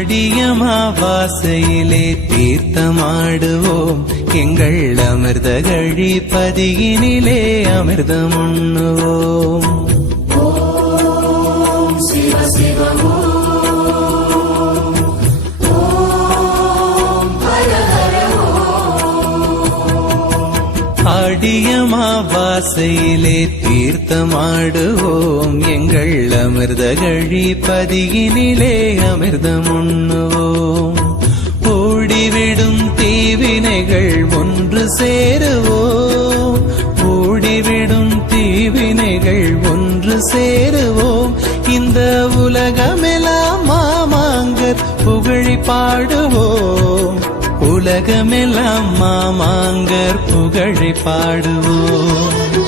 ஆடியமாவாசையிலே தீர்த்தமாடுவோம் எங்கள் அமிர்த கழிப்பதியினிலே அமிர்தம் உண்ணுவோம். ஆடியமாவாசையிலே தீர்த்தமாடுவோம் எங்கள் அமிர்த கழிப்பதியினிலே அமிர்தம் உண்ணுவோம். ஓடிவிடும் தீவினைகள் ஒன்று சேருவோம், ஓடிவிடும் தீவினைகள் ஒன்று சேருவோம். இந்த உலகமெல்லாம் மாமாங்கர் புகழி பாடுவோம், உலகமெல்லாம் மாமாங்கர் புகழை பாடுவோம்.